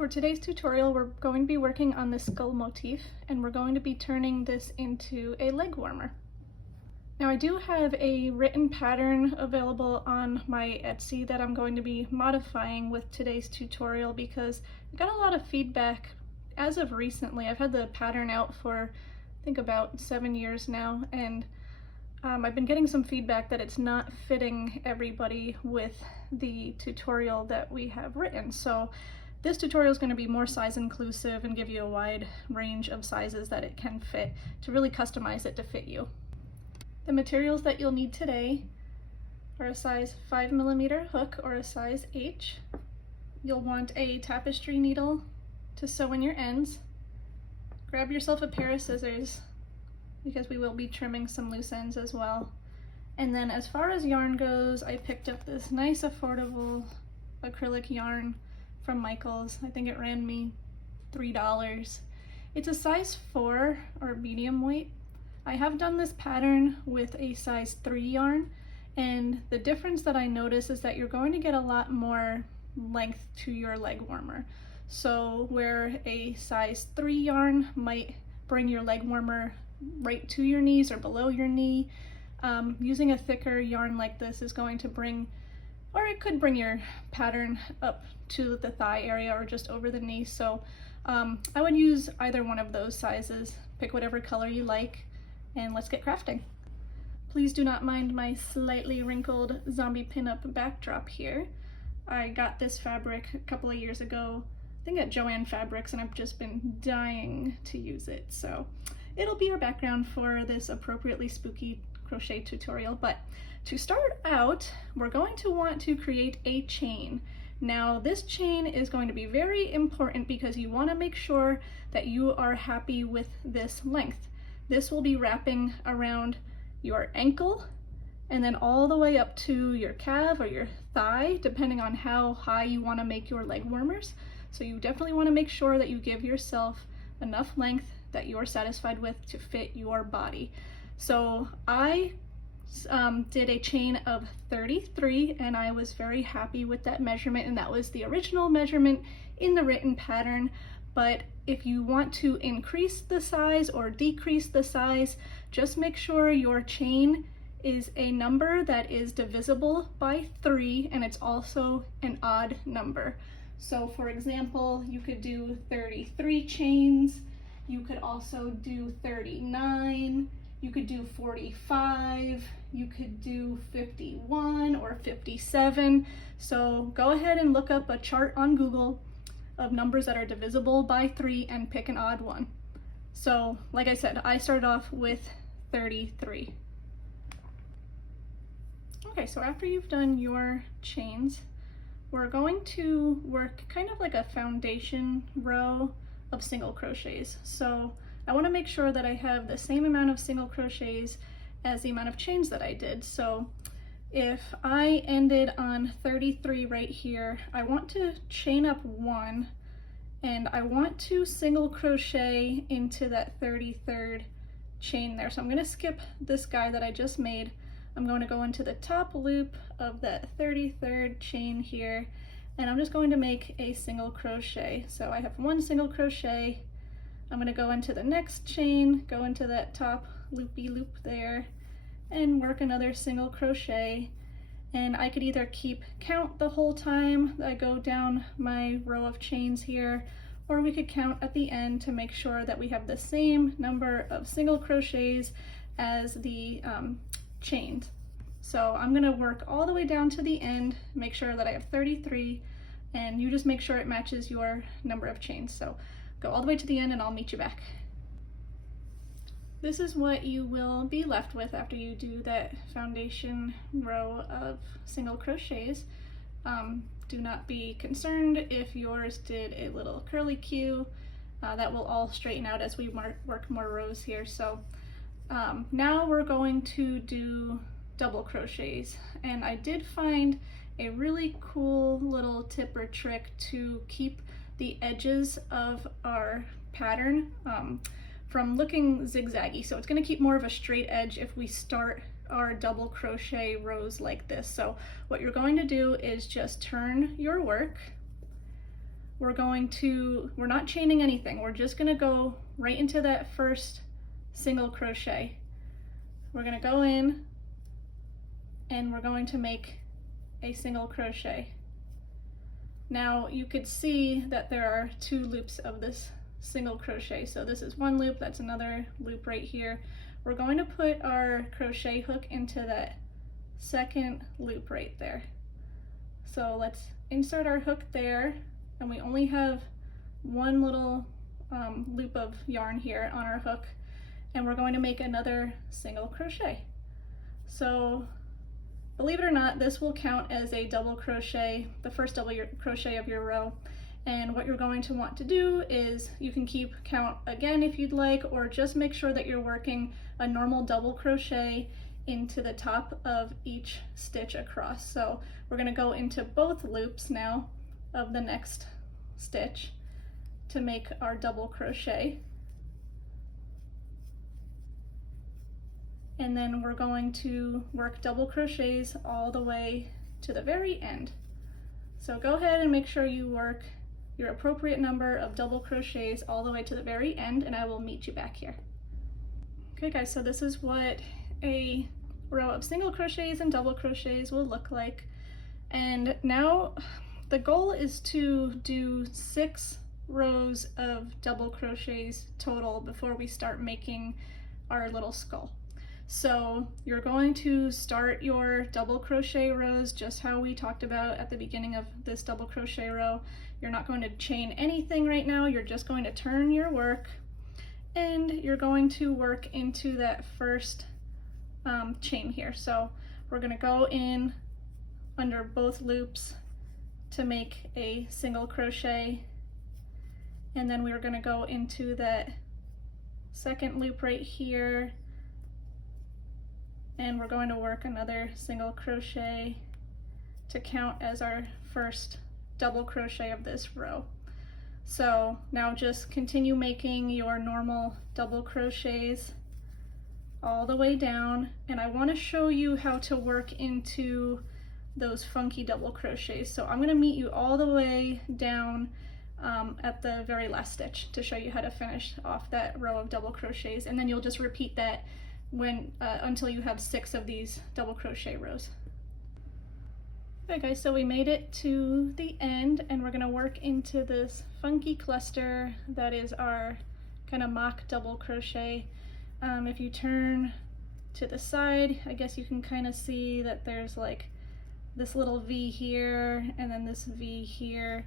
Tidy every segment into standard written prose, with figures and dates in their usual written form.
For today's tutorial, we're going to be working on the skull motif, and we're going to be turning this into a leg warmer. Now I do have a written pattern available on my Etsy that I'm going to be modifying with today's tutorial because I got a lot of feedback as of recently. I've had the pattern out for I think about 7 years now, and I've been getting some feedback that it's not fitting everybody with the tutorial that we have written. So this tutorial is going to be more size inclusive and give you a wide range of sizes that it can fit to really customize it to fit you. The materials that you'll need today are a size 5mm hook or a size H. You'll want a tapestry needle to sew in your ends. Grab yourself a pair of scissors because we will be trimming some loose ends as well. And then as far as yarn goes, I picked up this nice affordable acrylic yarn from Michael's. I think it ran me $3. It's a size 4 or medium weight. I have done this pattern with a size 3 yarn, and the difference that I notice is that you're going to get a lot more length to your leg warmer. So where a size 3 yarn might bring your leg warmer right to your knees or below your knee, using a thicker yarn like this is going to bring, or it could bring your pattern up to the thigh area or just over the knee. So I would use either one of those sizes. Pick whatever color you like, and let's get crafting. Please do not mind my slightly wrinkled zombie pinup backdrop here. I got this fabric a couple of years ago, I think at Joann Fabrics, and I've just been dying to use it. So it'll be our background for this appropriately spooky crochet tutorial. But to start out, we're going to want to create a chain. Now this chain is going to be very important because you want to make sure that you are happy with this length. This will be wrapping around your ankle and then all the way up to your calf or your thigh, depending on how high you want to make your leg warmers. So you definitely want to make sure that you give yourself enough length that you're satisfied with to fit your body. So I did a chain of 33, and I was very happy with that measurement, and that was the original measurement in the written pattern. But if you want to increase the size or decrease the size, just make sure your chain is a number that is divisible by 3, and it's also an odd number. So for example, you could do 33 chains, you could also do 39, you could do 45, you could do 51 or 57. So go ahead and look up a chart on Google of numbers that are divisible by 3 and pick an odd one. So like I said, I started off with 33. Okay, so after you've done your chains, we're going to work kind of like a foundation row of single crochets. So I want to make sure that I have the same amount of single crochets as the amount of chains that I did. So if I ended on 33 right here, I want to chain up 1, and I want to single crochet into that 33rd chain there. So I'm going to skip this guy that I just made. I'm going to go into the top loop of that 33rd chain here, and I'm just going to make a single crochet. So I have 1 single crochet. I'm going to go into the next chain, go into that top loopy loop there, and work another single crochet. And I could either keep count the whole time that I go down my row of chains here, or we could count at the end to make sure that we have the same number of single crochets as the chains. So I'm going to work all the way down to the end, make sure that I have 33, and you just make sure it matches your number of chains. So go all the way to the end and I'll meet you back. This is what you will be left with after you do that foundation row of single crochets. Do not be concerned if yours did a little curly Q. That will all straighten out as we work more rows here. So now we're going to do double crochets, and I did find a really cool little tip or trick to keep the edges of our pattern from looking zigzaggy. So it's going to keep more of a straight edge if we start our double crochet rows like this. So what you're going to do is just turn your work we're not chaining anything. We're just gonna go right into that first single crochet. We're gonna go in and we're going to make a single crochet. Now you could see that there are 2 loops of this single crochet. So this is one loop, that's another loop right here. We're going to put our crochet hook into that second loop right there. So let's insert our hook there, and we only have one little loop of yarn here on our hook, and we're going to make another single crochet. So believe it or not, this will count as a double crochet, the first double crochet of your row. And what you're going to want to do is, you can keep count again if you'd like, or just make sure that you're working a normal double crochet into the top of each stitch across. So we're going to go into both loops now of the next stitch to make our double crochet. And then we're going to work double crochets all the way to the very end. So go ahead and make sure you work your appropriate number of double crochets all the way to the very end, and I will meet you back here. Okay guys, so this is what a row of single crochets and double crochets will look like. And now the goal is to do 6 rows of double crochets total before we start making our little skull. So you're going to start your double crochet rows just how we talked about at the beginning of this double crochet row. You're not going to chain anything right now, you're just going to turn your work, and you're going to work into that first chain here. So we're going to go in under both loops to make a single crochet, and then we're going to go into that second loop right here, and we're going to work another single crochet to count as our first double crochet of this row. So now just continue making your normal double crochets all the way down, and I want to show you how to work into those funky double crochets. So I'm going to meet you all the way down at the very last stitch to show you how to finish off that row of double crochets, and then you'll just repeat that until you have 6 of these double crochet rows. Okay guys, so we made it to the end, and we're going to work into this funky cluster that is our kind of mock double crochet. If you turn to the side, I guess you can kind of see that there's like this little V here and then this V here.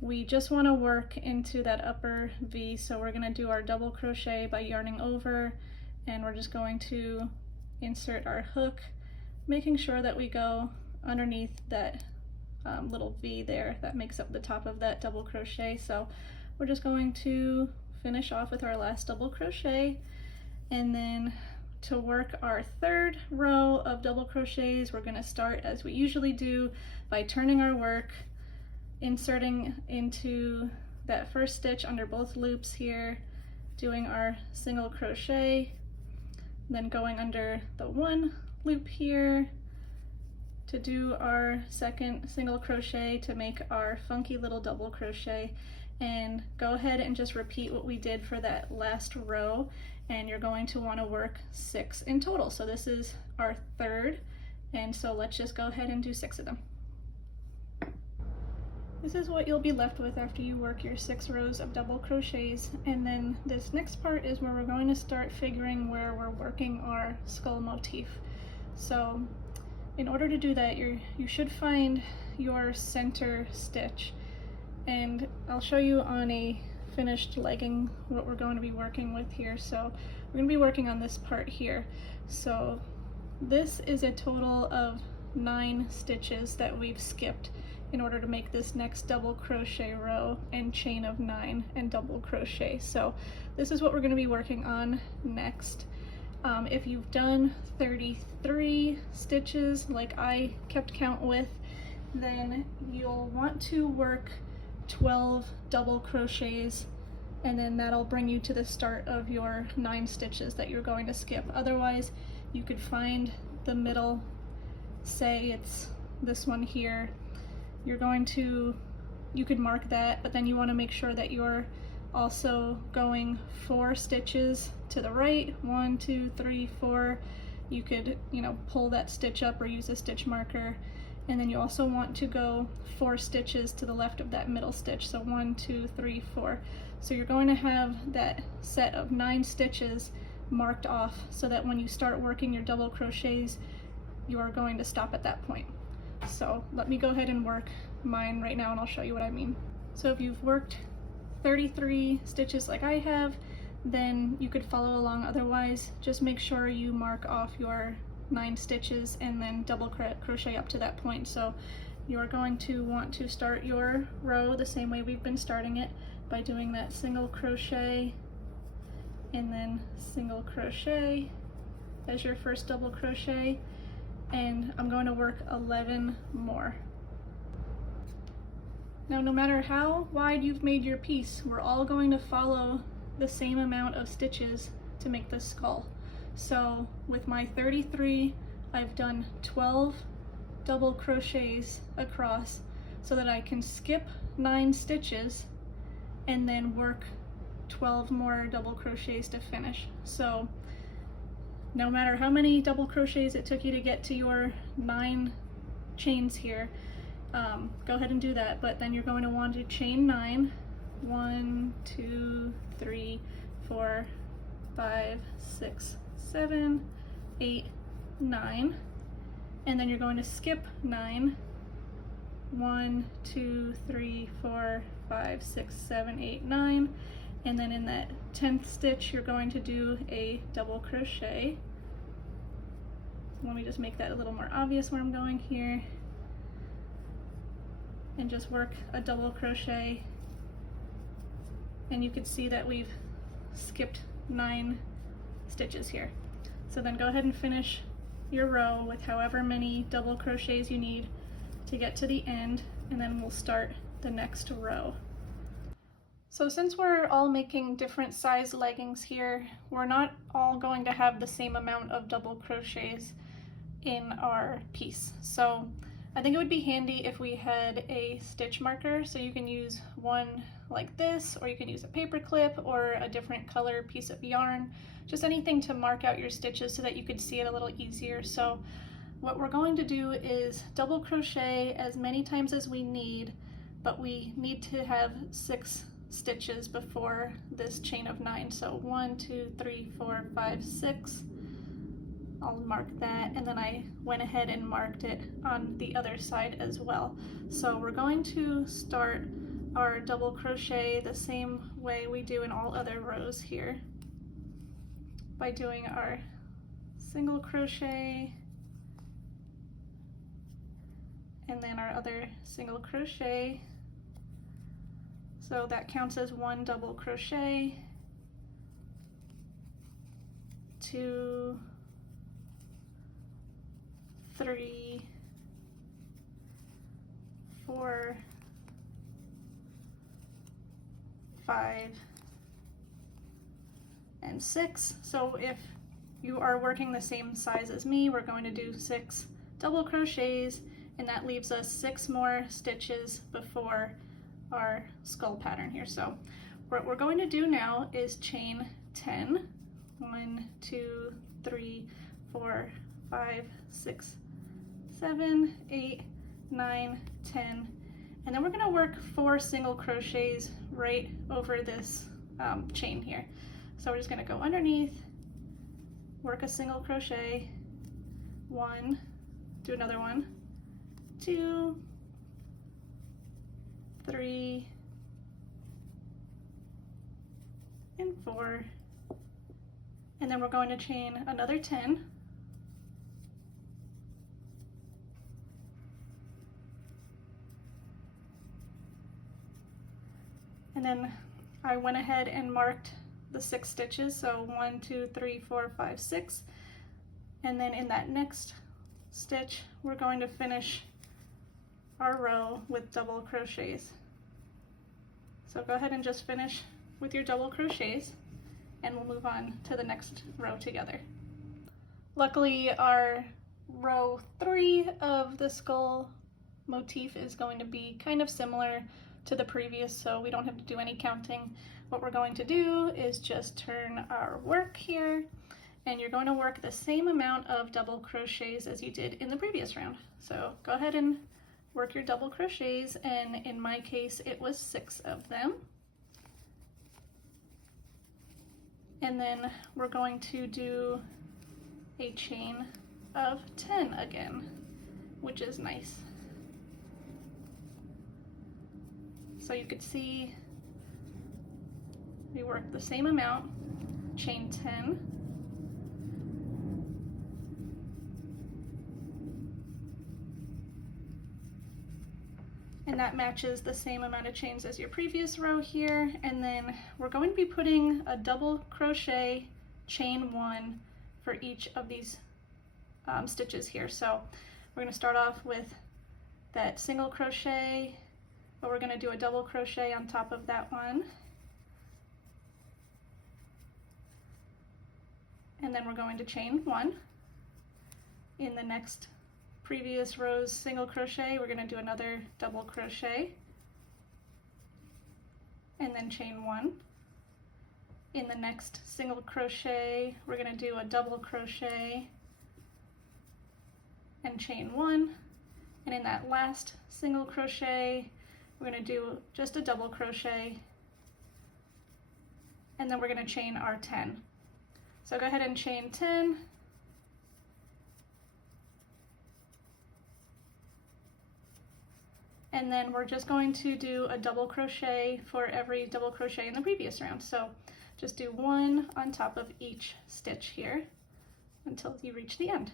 We just want to work into that upper V, so we're going to do our double crochet by yarning over, and we're just going to insert our hook, making sure that we go underneath that little V there that makes up the top of that double crochet. So we're just going to finish off with our last double crochet, and then to work our 3rd row of double crochets, we're going to start as we usually do by turning our work, inserting into that first stitch under both loops here, doing our single crochet, then going under the 1 loop here to do our 2nd single crochet to make our funky little double crochet, and go ahead and just repeat what we did for that last row, and you're going to want to work 6 in total. So this is our 3rd, and so let's just go ahead and do 6 of them. This is what you'll be left with after you work your 6 rows of double crochets, and then this next part is where we're going to start figuring where we're working our skull motif. So in order to do that, you should find your center stitch, and I'll show you on a finished legging what we're going to be working with here. So we're going to be working on this part here. So this is a total of 9 stitches that we've skipped in order to make this next double crochet row and chain of 9 and double crochet. So this is what we're going to be working on next. If you've done 33 stitches like I kept count with, then you'll want to work 12 double crochets, and then that'll bring you to the start of your 9 stitches that you're going to skip. Otherwise, you could find the middle, say it's this one here. You're going to you could mark that, but then you want to make sure that you're also going 4 stitches to the right, 1, 2, 3, 4. You could, pull that stitch up or use a stitch marker. And then you also want to go 4 stitches to the left of that middle stitch. So 1, 2, 3, 4. So you're going to have that set of 9 stitches marked off so that when you start working your double crochets, you are going to stop at that point. So let me go ahead and work mine right now and I'll show you what I mean. So if you've worked 33 stitches like I have, then you could follow along. Otherwise, just make sure you mark off your 9 stitches and then double crochet up to that point. So you're going to want to start your row the same way we've been starting it, by doing that single crochet and then single crochet as your first double crochet, and I'm going to work 11 more. Now, no matter how wide you've made your piece, we're all going to follow the same amount of stitches to make this skull. So with my 33, I've done 12 double crochets across so that I can skip 9 stitches and then work 12 more double crochets to finish. So no matter how many double crochets it took you to get to your 9 chains here, go ahead and do that, but then you're going to want to chain 9. 1, 2, 3, 4, 5, 6, 7, 8, 9, and then you're going to skip 9. 1, 2, 3, 4, 5, 6, 7, 8, 9, and then in that 10th stitch you're going to do a double crochet. Let me just make that a little more obvious where I'm going here, and just work a double crochet, and you can see that we've skipped 9 stitches here. So then go ahead and finish your row with however many double crochets you need to get to the end, and then we'll start the next row. So since we're all making different size leggings here, we're not all going to have the same amount of double crochets in our piece. So I think it would be handy if we had a stitch marker, so you can use one like this, or you can use a paper clip or a different color piece of yarn, just anything to mark out your stitches so that you could see it a little easier. So what we're going to do is double crochet as many times as we need, but we need to have 6 stitches before this chain of 9. So 1, 2, 3, 4, 5, 6. I'll mark that, and then I went ahead and marked it on the other side as well. So we're going to start our double crochet the same way we do in all other rows here, by doing our single crochet and then our other single crochet. So that counts as 1 double crochet, 2, 3, 4, 5, and 6. So if you are working the same size as me, we're going to do 6 double crochets, and that leaves us 6 more stitches before our skull pattern here. So what we're going to do now is chain 10. 1, 2, 3, 4, 5, 6, 7, 8, 9, 10, and then we're going to work 4 single crochets right over this chain here. So we're just going to go underneath, work a single crochet, 1, do another one, 2, 3, and 4, and then we're going to chain another 10. And then I went ahead and marked the 6 stitches, so 1, 2, 3, 4, 5, 6. And then in that next stitch, we're going to finish our row with double crochets. So go ahead and just finish with your double crochets, and we'll move on to the next row together. Luckily, our row 3 of the skull motif is going to be kind of similar to the previous, so we don't have to do any counting. What we're going to do is just turn our work here, and you're going to work the same amount of double crochets as you did in the previous round. So go ahead and work your double crochets, and in my case it was 6 of them. And then we're going to do a chain of 10 again, which is nice. So you could see we work the same amount, chain 10, and that matches the same amount of chains as your previous row here. And then we're going to be putting a double crochet, chain 1 for each of these stitches here. So we're going to start off with that single crochet, but we're going to do a double crochet on top of that one, and then we're going to chain 1. In the next previous row's single crochet, we're going to do another double crochet and then chain 1. In the next single crochet, we're going to do a double crochet and chain 1, and in that last single crochet we're going to do just a double crochet, and then we're going to chain our 10. So go ahead and chain 10, and then we're just going to do a double crochet for every double crochet in the previous round. So just do 1 on top of each stitch here until you reach the end.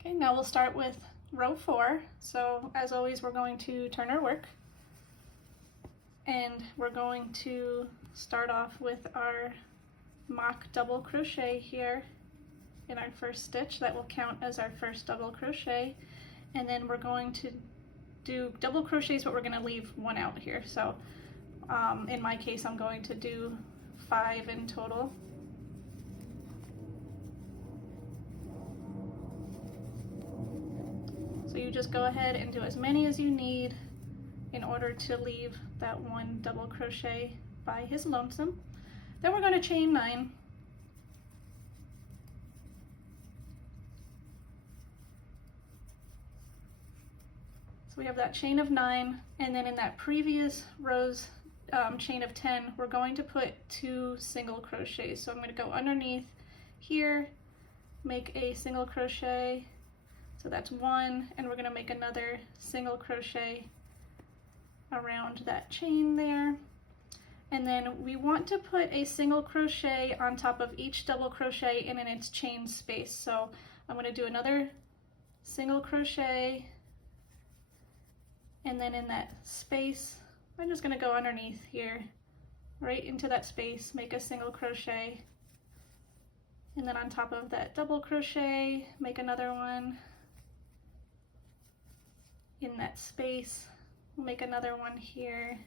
Okay, now we'll start with row 4. So as always, we're going to turn our work, and we're going to start off with our mock double crochet here in our first stitch. That will count as our first double crochet, and then we're going to do double crochets, but we're going to leave 1 out here. So in my case, I'm going to do 5 in total. So you just go ahead and do as many as you need in order to leave that 1 double crochet by his lonesome. Then we're going to chain 9. So we have that chain of 9, and then in that previous row's chain of 10, we're going to put 2 single crochets. So I'm going to go underneath here, make a single crochet. So that's 1, and we're going to make another single crochet around that chain there. And then we want to put a single crochet on top of each double crochet and in its chain space. So I'm going to do another single crochet, and then in that space, I'm just going to go underneath here, right into that space, make a single crochet, and then on top of that double crochet, make another one. In that space, we'll make another one here.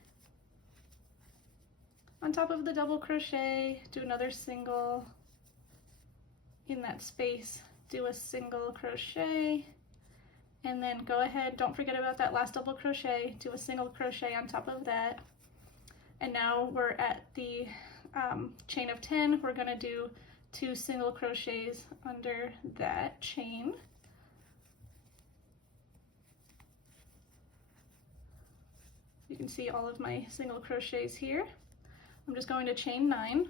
On top of the double crochet, do another single. In that space, do a single crochet, and then go ahead, don't forget about that last double crochet, do a single crochet on top of that. And now we're at the chain of 10. We're going to do 2 single crochets under that chain. You can see all of my single crochets here. I'm just going to chain 9.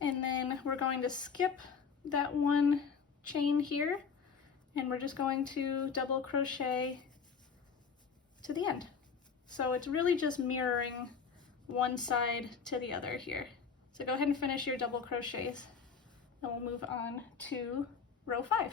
And then we're going to skip that 1 chain here, and we're just going to double crochet to the end. So it's really just mirroring one side to the other here. So go ahead and finish your double crochets, and we'll move on to row 5.